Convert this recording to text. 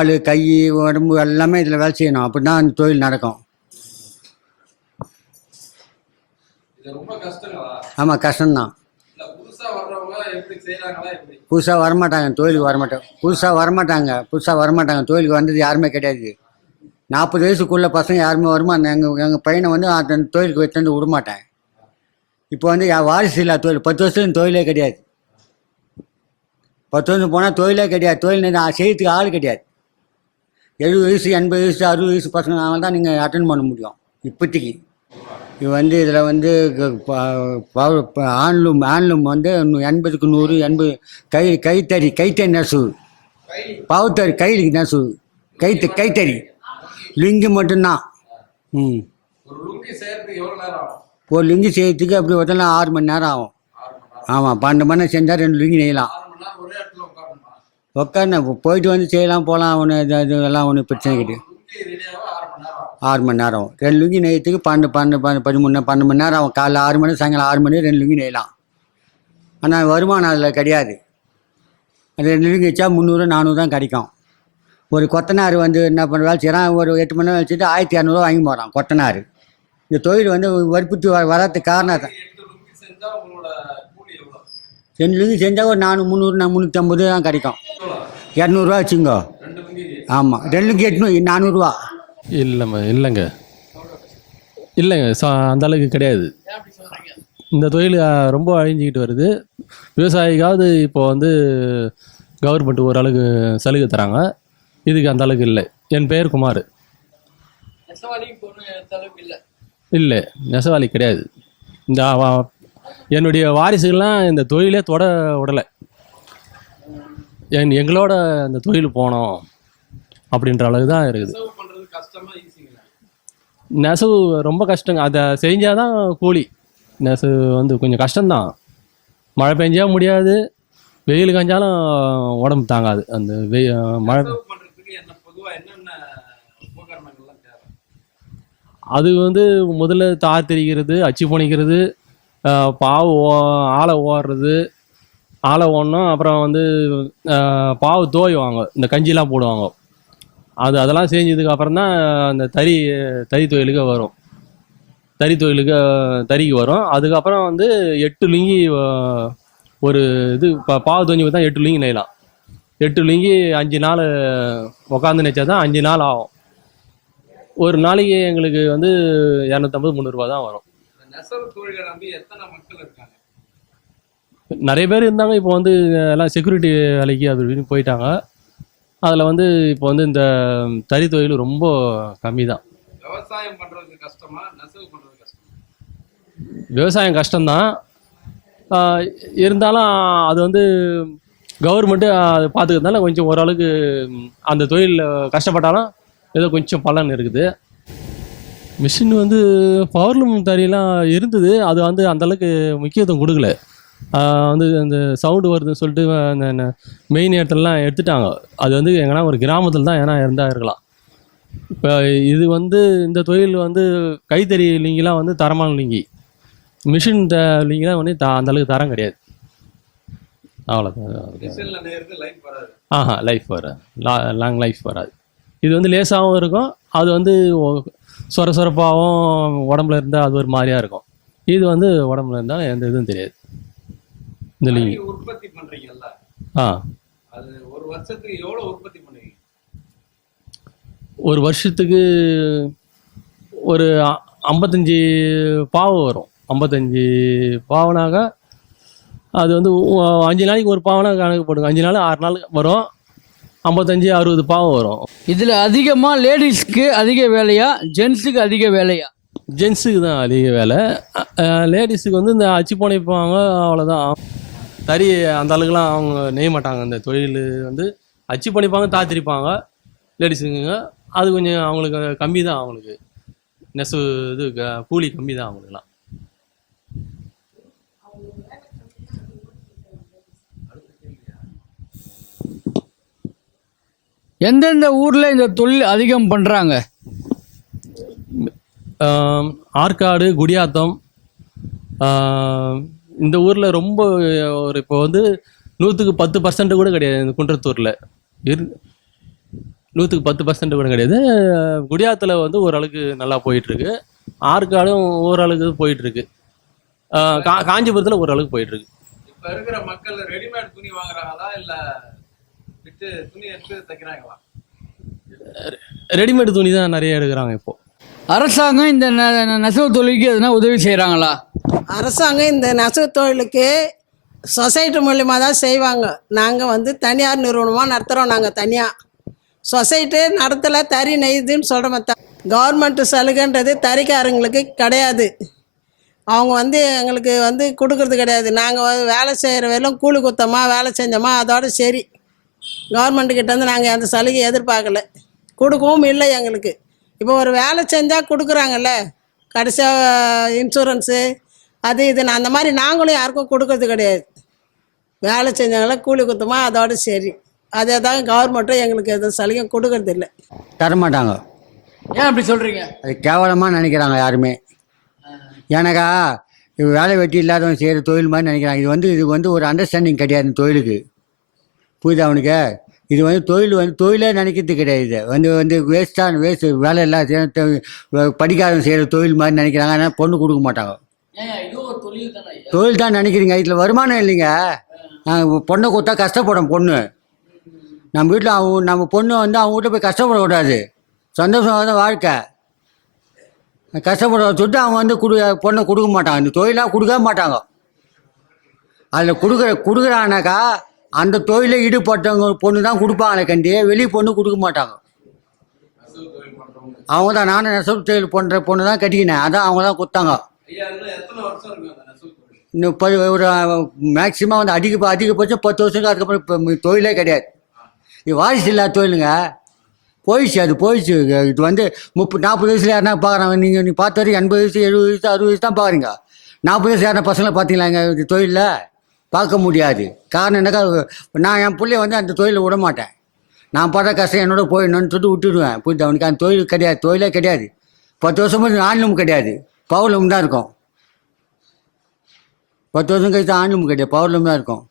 கால் கை உடம்பு எல்லாமே இதில் வேலை செய்யணும். அப்படி தான் அந்த தொழில் நடக்கும். ஆமாம் கஷ்டம்தான். புதுசாக வரமாட்டாங்க தொழிலுக்கு வரமாட்டாங்க புதுசாக வரமாட்டாங்க புதுசாக வரமாட்டாங்க. தொழிலுக்கு வந்தது யாருமே கிடையாது. நாற்பது வயசுக்குள்ள பசங்க யாருமே வருமா? எங்கள் எங்கள் பையனை வந்து அந்த தொழிலுக்கு வச்சு விட மாட்டேன் இப்போ வந்து யா- வாரிசு இல்லா தொழில். பத்து வருஷம் தொழிலே கிடையாது. பத்து வருஷம் போனால் தொழிலே கிடையாது. தொழில் நான் செய்யறதுக்கு ஆள் கிடையாது. எழுபது வயசு எண்பது வயசு அறுபது வயசு பசங்களாக தான் நீங்கள் அட்டன் பண்ண முடியும். இப்போதைக்கு. இது வந்து இதில் வந்து ஆன்லும் ஆன்லும் ஆன்லூம் ஆன்லூம் வந்து எண்பதுக்கு நூறு எண்பது கை கைத்தறி கைத்தறி நெசவு பாவுத்தறி கையில் நெசவு கைத்த கைத்தறி. லிங்கு மட்டும்தான். ம். ஒரு லிங்கு செய்யறதுக்கு ஒரு அப்படி ஒருத்தனா ஆறு மணி நேரம் ஆகும். ஆமாம் பன்னெண்டு மணி நேரம் செஞ்சால் ரெண்டு லிங்கு நெய்யலாம் ஆறு மணி நேரம் ஒரே இடத்துல உட்காந்து போயிட்டு வந்து செய்யலாம் போகலாம் ஒன்று இது எல்லாம் ஒன்றும் பிரச்சனை கிடையாது. ஆறு மணி நேரம். ரெண்டு லுங்கி நெய்யத்துக்கு பன்னெண்டு பன்னெண்டு பன்னெண்டு பதிமூணு பன்னெண்டு மணி நேரம் ஆகும். காலைல ஆறு மணி சாயங்காலம் ஆறு மணி ரெண்டு லுங்கி நெய்யலாம். ஆனால் வருமானம் அதில் கிடையாது. அது ரெண்டு லுங்கி வச்சா முந்நூறு நானூறு தான் கிடைக்கும். ஒரு கொத்தனார் வந்து என்ன பண்ண வேலை செய்கிறான் ஒரு எட்டு மணி நேரம் வச்சுட்டு ஆயிரத்தி இரநூறுவா வாங்கி போகிறான் கொத்தனார். இந்த தொழில் வந்து வற்புறுத்தி வ வர்றதுக்கு காரணம் தான் ரெண்டு லுங்கி செஞ்சால் ஒரு நானூறு முந்நூறு நான் முந்நூற்றி ஐம்பது தான் கிடைக்கும். இரநூறுவா வச்சுங்கோ. ஆமாம் ரெண்டுக்கு எட்நூறு நானூறுரூவா இல்லைம்மா இல்லைங்க. இல்லைங்க ச- அந்த அளவுக்கு கிடையாது. இந்த தொழில் ரொம்ப அழிஞ்சிக்கிட்டு வருது. விவசாயிக்காவது இப்போ வந்து கவர்மெண்ட் ஓரளவுக்கு சலுகை தராங்க. இதுக்கு அந்த அளவுக்கு இல்லை. என் பெயர் குமார். இல்லை நெசவாளி கிடையாது. இந்த என்னுடைய வாரிசுகள்லாம் இந்த தொழிலே தொட விடலை என் எங்களோட இந்த தொழில் போனோம் அப்படின்ற அளவுக்கு தான் இருக்குது. நெசவு ரொம்ப கஷ்டங்க. அதை செஞ்சால் தான் கூலி. நெசவு வந்து கொஞ்சம் கஷ்டம்தான். மழை பெஞ்சா முடியாது. வெயில் காஞ்சாலும் உடம்பு தாங்காது. அந்த வெய் மழை அது வந்து முதல்ல தார் திரிக்கிறது அச்சு புனைக்கிறது ஆஹ் பாவு ஓ ஆளை ஓடுறது ஆளை ஓடணும் அப்புறம் வந்து பாவு தோய்வாங்க. இந்த கஞ்சிலாம் போடுவாங்க. அது அதெல்லாம் செஞ்சதுக்கு அப்புறம் தான் அந்த தறி தறி தொழிலுக்கு வரும். தறி தொழிலுக்கு தறிக்கு வரும். அதுக்கப்புறம் வந்து எட்டு லுங்கி ஒரு இது பா- பாவு தோஞ்சி தான் எட்டு லுங்கி நெய்யலாம் எட்டு லுங்கி அஞ்சு நாள் உக்காந்து நினச்சா தான் அஞ்சு நாள் ஆகும். ஒரு நாளைக்கு எங்களுக்கு வந்து இரநூத்தம்பது முந்நூறுரூவா தான் வரும். நெசவு தொழிலை நம்பி எத்தனை மக்கள் இருக்காங்க? நிறைய பேர் இருந்தாங்க இப்போ வந்து எல்லாம் செக்யூரிட்டி வேலைக்கு அது இப்படின்னு போயிட்டாங்க. அதில் வந்து இப்போ வந்து இந்த தறி தொழில் ரொம்ப கம்மி தான் விவசாயம் பண்றது கஷ்டமா? நெசவு பண்றது கஷ்டமா? விவசாயம் கஷ்டம்தான். இருந்தாலும் அது வந்து கவர்மெண்ட்டு அது பார்த்துக்கிறதுனால கொஞ்சம் ஓரளவுக்கு அந்த தொழிலில் கஷ்டப்பட்டாலும் ஏதோ கொஞ்சம் பலன் இருக்குது. மிஷின் வந்து பவர்லூம் தறியெல்லாம் இருந்தது. அது வந்து அந்த அளவுக்கு முக்கியத்துவம் கொடுக்கல. வந்து அந்த சவுண்டு வருதுன்னு சொல்லிட்டு அந்த மெயின் இடத்துலலாம் எடுத்துட்டாங்க. அது வந்து எங்கன்னா ஒரு கிராமத்தில் தான் ஏன்னா இருந்தால் இருக்கலாம் இப்போ இது வந்து இந்த தொழில் வந்து கைத்தறி லிங்கிலாம் வந்து தரமான லிங்கி. மிஷின் த லிங்கிலாம் வந்து த அந்த அளவுக்கு தரம் கிடையாது. அவ்வளோதான் ஆஹா லைஃப் வராது. லா லாங் லைஃப் வராது. இது வந்து லேசாகவும் இருக்கும். அது வந்து சொர சொரப்பாகவும் உடம்புல இருந்தால் அது ஒரு மாதிரியாக இருக்கும். இது வந்து உடம்புல இருந்தால் எந்த இதுவும் தெரியாது. இந்த உற்பத்தி பண்றீங்கல்ல? ஆ. அது ஒரு வருஷத்துக்கு எவ்வளவு உற்பத்தி பண்ணுவீங்க? ஒரு வருஷத்துக்கு ஒரு அ- ஐம்பத்தஞ்சு பாவு வரும். ஐம்பத்தஞ்சு பாவனாக அது வந்து அஞ்சு நாளைக்கு ஒரு பாவனா கணக்கு போடுங்க அஞ்சு நாள் ஆறு நாள் வரும். ஐம்பத்தஞ்சு அறுபது பாவம் வரும். இதில் அதிகமாக லேடிஸ்க்கு அதிக வேலையா ஜென்ஸுக்கு அதிக வேலையா? ஜென்ஸுக்கு தான் அதிக வேலை. லேடிஸுக்கு வந்து இந்த அச்சு புனைப்பாங்க அவ்வளோதான் தறி அந்த அளவுக்குலாம் அவங்க நெய்ய மாட்டாங்க. இந்த தொழில் வந்து அச்சு பண்ணிப்பாங்க தாத்திரிப்பாங்க லேடிஸுங்க அது கொஞ்சம் அவங்களுக்கு கம்மி தான் அவங்களுக்கு. நெசவு இது கூலி கம்மி தான் அவங்களுக்குலாம் எந்தெந்த ஊரில் இந்த தொழில் அதிகம் பண்ணுறாங்க ஆற்காடு குடியாத்தம் இந்த ஊரில் ரொம்ப ஒரு இப்போ வந்து நூற்றுக்கு பத்து பர்சன்ட் கூட கிடையாது இந்த குன்றத்தூரில். இரு நூற்றுக்கு பத்து பர்சன்ட் கூட கிடையாது. குடியாத்தில் வந்து ஓரளவுக்கு நல்லா போயிட்டுருக்கு. ஆற்காடும் ஓரளவுக்கு போயிட்டுருக்கு. கா காஞ்சிபுரத்தில் ஓரளவுக்கு போயிட்டுருக்கு. இப்ப இருக்கிற மக்கள் ரெடிமேட் துணி வாங்குறாங்களா இல்ல விட்டு துணி எடுத்து தைக்கிறாங்களா? ரெடிமேட் துணி தான் நிறைய எடுக்கிறாங்க இப்போது அரசாங்கம் இந்த ந- நெசவு தொழிலுக்கு எதுனா உதவி செய்கிறாங்களா அரசாங்கம் இந்த நெசவு தொழிலுக்கு சொசைட்டி மூலிமா தான் செய்வாங்க. நாங்கள் வந்து தனியார் நிறுவனமாக நடத்துகிறோம் நாங்கள் தனியாக சொசைட்டி நடத்தலை தறி நெய்துன்னு சொல்கிற மற்ற கவர்மெண்ட்டு சலுகைன்றது தறிக்காரங்களுக்கு கிடையாது. அவங்க வந்து எங்களுக்கு வந்து கொடுக்கறது கிடையாது. நாங்கள் வேலை செய்கிற வரையிலும் கூலி குத்தமாக வேலை செஞ்சோமா அதோட சரி. கவர்மெண்ட்டு கிட்டேருந்து நாங்கள் அந்த சலுகை எதிர்பார்க்கல. கொடுக்கவும் இல்லை எங்களுக்கு. இப்போ ஒரு வேலை செஞ்சால் கொடுக்குறாங்கல்ல கடைசியாக இன்சூரன்ஸு அது இதுன்னு அந்த மாதிரி நாங்களும் யாருக்கும் கொடுக்கறது கிடையாது. வேலை செஞ்சாங்களா கூலி குத்தமா அதோட சரி. அதே தான் கவர்மெண்ட்டும் எங்களுக்கு எதுவும் சலுகை கொடுக்கறது இல்லை. தரமாட்டாங்க ஏன் அப்படி சொல்கிறீங்க அது கேவலமாக நினைக்கிறாங்க யாருமே. ஏன்னாக்கா இது வேலை வெட்டி இல்லாதவங்க செய்கிற தொழில் மாதிரி நினைக்கிறாங்க. இது வந்து இது வந்து ஒரு அண்டர்ஸ்டாண்டிங் கிடையாது இந்த தொழிலுக்கு. புரியுதா அவனுக்கு இது வந்து தொழில் வந்து தொழிலே நினைக்கிறது கிடையாது. வந்து வந்து வேஸ்ட்டான வேஸ்ட் வேலை இல்லாத படிக்காதவங்க செய்கிற தொழில் மாதிரி நினைக்கிறாங்க. ஆனால் பொண்ணு கொடுக்க மாட்டாங்க. தொழில் தானே? தொழில் தான் நினைக்கிறீங்க. இதில் வருமானம் இல்லைங்க. நாங்கள் பொண்ணை கொடுத்தா கஷ்டப்படும் பொண்ணு. நம்ம வீட்டில் அவங்க நம்ம பொண்ணு வந்து அவங்க வீட்டில் போய் கஷ்டப்படக்கூடாது. சந்தோஷமாக தான் வாழ்க்கை. கஷ்டப்பட சொல்லிட்டு அவங்க வந்து கொடு பொண்ணை கொடுக்க மாட்டாங்க. இந்த தொழிலாக கொடுக்க மாட்டாங்க. அதில் கொடுக்குற கொடுக்குறானாக்கா அந்த தொழிலில் ஈடுபட்டவங்க பொண்ணு தான் கொடுப்பாங்களே கண்டி. வெளியே பொண்ணு கொடுக்க மாட்டாங்க. அவங்க தான் நானும் நெசவு தொழில் பண்ணுற பொண்ணு தான் கட்டிக்கினேன். அதான் அவங்க தான் கொடுத்தாங்க. ஐயா இன்னும் இப்போ ஒரு மேக்ஸிமம் வந்து அதிக அதிகபட்சம் பத்து வருஷத்துக்கு அதுக்கப்புறம் இப்போ தொழிலே கிடையாது. இது வாரிசு இல்லாத தொழிலுங்க. போயிடுச்சு அது போயிடுச்சு. இது வந்து முப்பது நாற்பது வயசில் யாருனா பார்க்குறாங்க நீங்கள் நீ பார்த்த வரைக்கும் எண்பது வயசு எழுபது வயசு அறுபது வயசு தான் பார்க்குறீங்க நாற்பது வயசு யாருனா பசங்களை பார்த்தீங்களாங்க இது தொழிலில்? பார்க்க முடியாது. காரணம் என்னக்கா நான் என் பிள்ளைய வந்து அந்த தொழிலை விட மாட்டேன். நான் படுற கஷ்டம் என்னோட போயிடணும்னு சொல்லிட்டு விட்டுடுவேன். புரியுது? அவனுக்கு அந்த தொழில் கிடையாது தொழிலே கிடையாது. பத்து வருஷம் ஆண்லும் கிடையாது பவுலும் தான் இருக்கும். பத்து வருஷம் கழித்து ஆண்லும் கிடையாது பவுலும் தான் இருக்கும்.